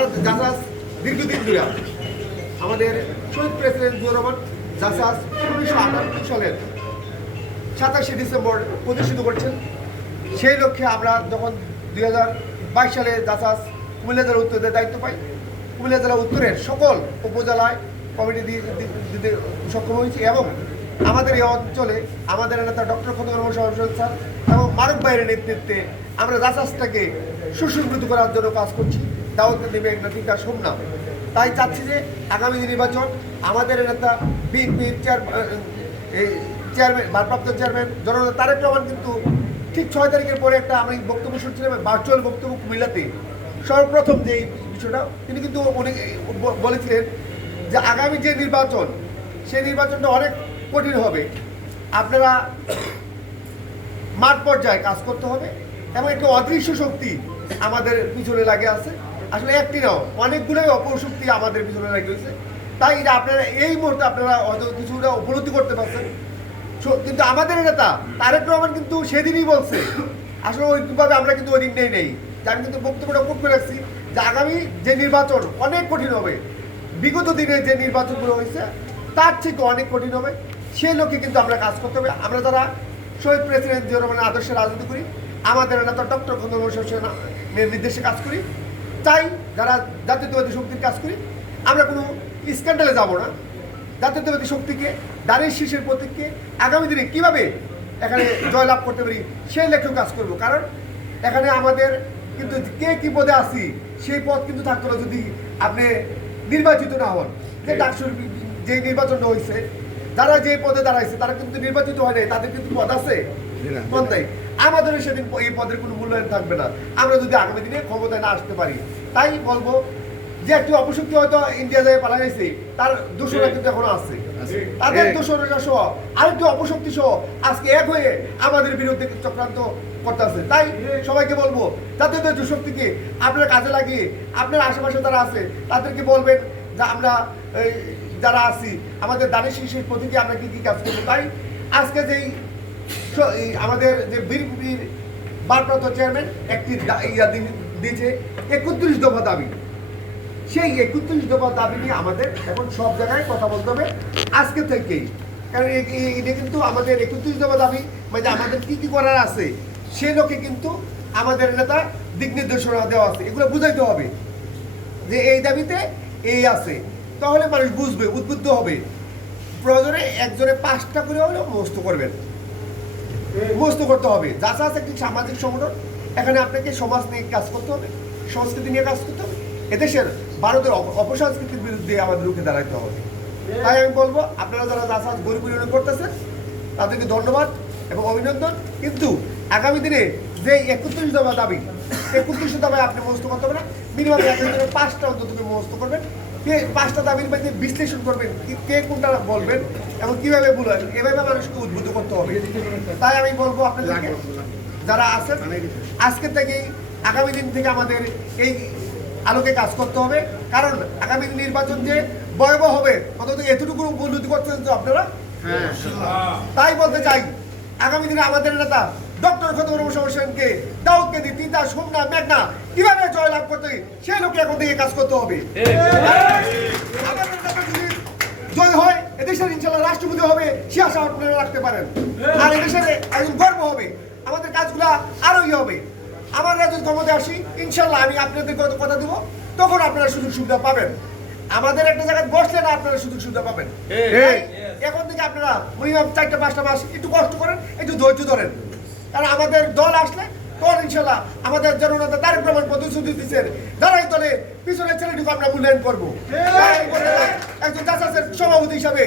আমরা জাসাস দীর্ঘদিন ধরে আমাদের শহীদ প্রেসিডেন্ট জিয়াউর রহমান জাসাস 1998 সালের 27শে ডিসেম্বর প্রতিষ্ঠিত করছেন। সেই লক্ষ্যে আমরা যখন 2022 সালে জাসাস কুমিল্লা জেলা উত্তরের দায়িত্ব পাই, কুমিল্লা জেলা উত্তরের সকল উপজেলায় কমিটি দিতে সক্ষম হয়েছি এবং আমাদের এই অঞ্চলে আমাদের নেতা ডক্টর খন্দকার মোশাররফ স্যার এবং মারুফ ভাইয়ের নেতৃত্বে আমরা জাসাসটাকে সুসংহত করার জন্য কাজ করছি। দাওয়াত দেবে একটা টিকা সোমনাথ। তাই চাচ্ছি যে আগামী নির্বাচন আমাদের নেতা বিএনপির চেয়ারম্যান ভারপ্রাপ্ত চেয়ারম্যান জননেতা তারেক রহমান কিন্তু ঠিক 6 তারিখের পরে একটা আমি বক্তব্য শুনছিলাম, ভার্চুয়াল বক্তব্য কুমিল্লাতে সর্বপ্রথম যে বিষয়টা তিনি কিন্তু উনি বলেছিলেন যে আগামী যে নির্বাচন সেই নির্বাচনটা অনেক কঠিন হবে, আপনারা মাঠ পর্যায়ে কাজ করতে হবে এবং একটি অদৃশ্য শক্তি আমাদের পিছনে লাগে আছে। আসলে একটি নাও অনেকগুলোই অপশক্তি আমাদের পিছনে লাগে হয়েছে। তাই এটা আপনারা এই মুহূর্তে আপনারা হয়তো কিছুটা উপলব্ধি করতে পারছেন, কিন্তু আমাদের নেতা তারেক রহমান কিন্তু সেদিনই বলছে, আসলে ওইভাবে আমরা কিন্তু ওই দিনটাই নেই যে আমি কিন্তু বক্তব্যটা কোট করে রাখছি যে আগামী যে নির্বাচন অনেক কঠিন হবে, বিগত দিনে যে নির্বাচনগুলো হয়েছে তার থেকে অনেক কঠিন হবে। সেই লক্ষ্যে কিন্তু আমরা কাজ করতে হবে। আমরা যারা শহীদ প্রেসিডেন্ট জিয়াউর রহমানের আদর্শে রাজনীতি করি, আমাদের নেতা ডক্টর খন্দকার মোশাররফ নির্দেশে কাজ করি, চাই যারা জাতীয়তাবাদী শক্তির কাজ করি, আমরা কোনো স্ক্যান্ডালে যাব না। জাতীয়তাবাদী শক্তিকে দাঁড়িয়ে শীর্ষের প্রতীককে আগামী দিনে কীভাবে এখানে জয়লাভ করতে পারি সেই লক্ষ্যে কাজ করব। কারণ এখানে আমাদের কিন্তু কে কী পদে আসি সেই পদ কিন্তু থাকতো না যদি আপনি নির্বাচিত না হন। যে ডাকসুর যে নির্বাচনটা হয়েছে, যারা যে পদে দাঁড়াইছে তারা কিন্তু নির্বাচিত হয় নাই, তাদের কিন্তু পদ আছে কোনটাই। আমাদের সেদিন এই পদের কোনো মূল্যায়ন থাকবে না আমরা যদি আগামী দিনে ক্ষমতায় না আসতে পারি। তাই বলবো যে একটি অপশক্তি হয়তো ইন্ডিয়া যায় পালা গেছে, তার দোষরা কিন্তু এখনো আছে, তাদের দোষরা সহ আরেকটি অপশক্তি সহ আজকে এক হয়ে আমাদের বিরুদ্ধে চক্রান্ত করতেছে। তাই সবাইকে বলবো যাদের দুশক্তিকে আপনারা কাজে লাগিয়ে আপনার আশেপাশে যারা আছে তাদেরকে বলবেন যে আমরা যারা আছি আমাদের দানের শীর্ষের প্রতীকে আমরা কি কি কাজ করবো। তাই আজকে যেই আমাদের যে বিএনপির ভারপ্রাপ্ত চেয়ারম্যান একটি দিয়েছে 31 দফা দাবি, সেই 31 দফা দাবি নিয়ে আমাদের এখন সব জায়গায় কথা বলতে হবে আজকে থেকেই। কারণ এটা কিন্তু আমাদের 31 দফা দাবি মানে আমাদের কি কি করার আছে সে লোকে কিন্তু আমাদের নেতা দিক নির্দেশনা দেওয়া আছে, এগুলো বুঝাইতে হবে যে এই দাবিতে এই আছে, তাহলে মানুষ বুঝবে, উদ্বুদ্ধ হবে। প্রয়োজনে একজনে 5টা করে হলেও মুখস্থ করবেন, মুখস্থ করতে হবে। জাসাস একটি সামাজিক সংগঠন, এখানে আপনাকে সমাজ নিয়ে কাজ করতে হবে, সংস্কৃতি নিয়ে কাজ করতে হবে, এদেশের ভারতের অপসংস্কৃতির বিরুদ্ধে আমাদের রুখে দাঁড়াইতে হবে। তাই আমি বলবো আপনারা যারা জাসাস গরিব পরিমাণ করতেছেন তাদেরকে ধন্যবাদ এবং অভিনন্দন। কিন্তু আগামী দিনে যে 31 দফা দাবি, 31 দফায় আপনি মুখস্থ করতে হবে না, মিনিমাম 5টা অন্তত মুখস্থ করবেন। 5টা দাবির মধ্যে বিশ্লেষণ করবেন কে কোনটা বলবেন এবং কিভাবে বলবেন, এভাবে মানুষকে উদ্বুদ্ধ করতে হবে। তাই আমি বলবো আপনাদেরকে যারা আছেন আজকে থেকেই আগামী দিন থেকে আমাদের এই আলোকে কাজ করতে হবে। কারণ আগামী নির্বাচন যে ভয়াবহ হবে অন্তত এতটুকু উন্নতি করতেন তো আপনারা। তাই বলতে চাই আগামী দিনে আমাদের নেতা ডক্টর খন্দকার মোশাররফকে দাউদকে দিয়ে তিনটা সোমনা মেঘনা কিভাবে জয়লাভ করতে সেই লোকে এখন থেকে কাজ করতে হবে। আমাদের নেতা যদি জয় হয় এদেশের ইনশাল্লাহ রাষ্ট্রপতি হবে সে আশা আপনারা রাখতে পারেন। আর এদেশের একজন গর্ব হবে, আমাদের কাজগুলা আরোই হবে। আমরা যদি ক্ষমতায় আসি ইনশাল্লাহ আমি আপনাদের কথা দেবো, তখন আপনারা সুযোগ সুবিধা পাবেন। আমাদের একটা জায়গায় বসলে না আপনারা সুযোগ সুবিধা পাবেন। এখন থেকে আপনারা মিনিমাম 4-5টা মাস একটু কষ্ট করেন, একটু ধৈর্য ধরেন। কারণ আমাদের দল আসলে তখন ইনশাল্লাহ আমাদের জননেতা তারেক রহমান প্রতিশ্রুতি দিচ্ছেন যারাই দলে পিছনের ছেলেটুকু আমরা মূল্যায়ন করবো। একজন জাসাসের সভাপতি হিসাবে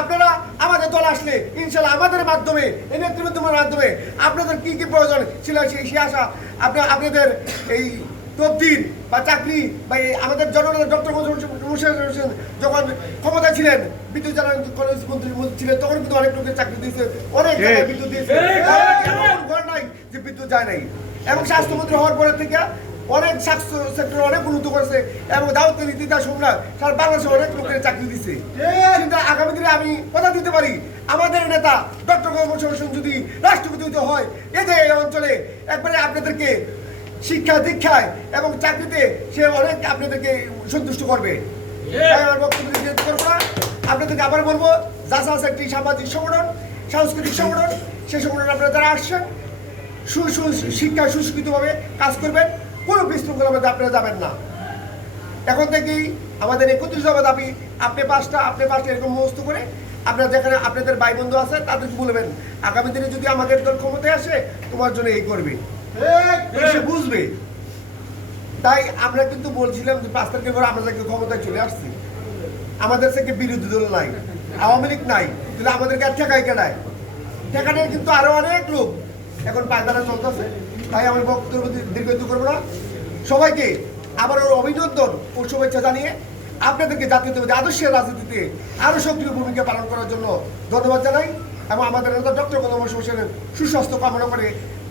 আপনারা আমাদের দল আসলে ইনশাল্লাহ আমাদের মাধ্যমে এই নেতৃবৃন্দের মাধ্যমে আপনাদের কি কি প্রয়োজন ছিল সে আশা আপনাদের এই তবদিল বা চাকরি বা আমাদের জননেতা ডক্টর মোশাররফ হোসেন যখন ক্ষমতায় ছিলেন, বিদ্যুৎ জ্বালানি কলেজ মন্ত্রী ছিলেন, তখন কিন্তু অনেক লোকের চাকরি দিয়েছে, অনেক জায়গায় বিদ্যুৎ দিয়েছে, ঘর নাই যে বিদ্যুৎ যায় নাই। এবং স্বাস্থ্যমন্ত্রী হওয়ার পরে থেকে অনেক স্বাস্থ্য সেক্টর অনেক উন্নত করেছে এবং দাউদকে নীতিটা সম্রাট সারা বাংলাদেশে অনেক লোকের চাকরি দিচ্ছে। কিন্তু আগামী দিনে আমি কথা দিতে পারি আমাদের নেতা ডক্টর খন্দকার মোশাররফ যদি রাষ্ট্রপতি হয় এই অঞ্চলে একবারে আপনাদেরকে শিক্ষা দীক্ষায় এবং চাকরিতে সে অনেক আপনাদেরকে সন্তুষ্ট করবে। তাই আমার বক্তব্য দীর্ঘায়িত করবো না। আপনাদেরকে আবার বলবো, জাসাস একটি সামাজিক সংগঠন, সাংস্কৃতিক সংগঠন। সেই সংগঠন আপনারা যারা আসছেন শিক্ষায় সুশিক্ষিতভাবে কাজ করবেন, কোনো বিশৃঙ্খলার মধ্যে আপনারা যাবেন না। এখন থেকেই আমাদের 31 দফা দাবি, আপনি পাঁচটা এরকম মুখস্থ করে আপনারা যেখানে আপনাদের ভাই বন্ধু আছে তাদেরকে বলবেন, আগামী দিনে যদি আমাদের দল ক্ষমতায় আসে তোমার জন্য এই করবে, সে বুঝবে। তাই আমরা কিন্তু বলছিলাম যে 5 তারিখের পরে আমরা যাকে ক্ষমতায় চলে আসছি, আমাদের থেকে বিরোধী দল নাই, আওয়ামী লীগ নাই, তাহলে আমাদেরকে আর ঠেকাই কেনায় ঠেকানোর কিন্তু আরো অনেক লোক এখন পায়দারা চলতেছে। তাই আমি বক্তব্য দীর্ঘায়িত করবো না। সবাইকে আবার অভিনন্দন ও শুভেচ্ছা জানিয়ে আপনাদেরকে জাতীয়তাবাদী আদর্শের রাজনীতিতে আরো সক্রিয় ভূমিকা পালন করার জন্য ধন্যবাদ জানাই এবং আমাদের নেতা ডক্টর গোলাম মোর্শেদ হোসেনের সুস্বাস্থ্য কামনা করে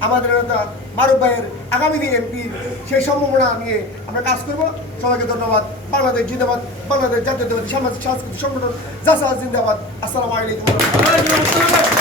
আমাদের নেতা মারুফ ভাইয়ের আগামী দিন এমপির সেই সম্ভাবনা নিয়ে আমরা কাজ করব। সবাইকে ধন্যবাদ। বাংলাদেশ জিন্দাবাদ, বাংলাদেশ জাতীয়তাবাদী সামাজিক সাংস্কৃতিক সংগঠন জাসাস জিন্দাবাদ। আসসালামু আলাইকুম।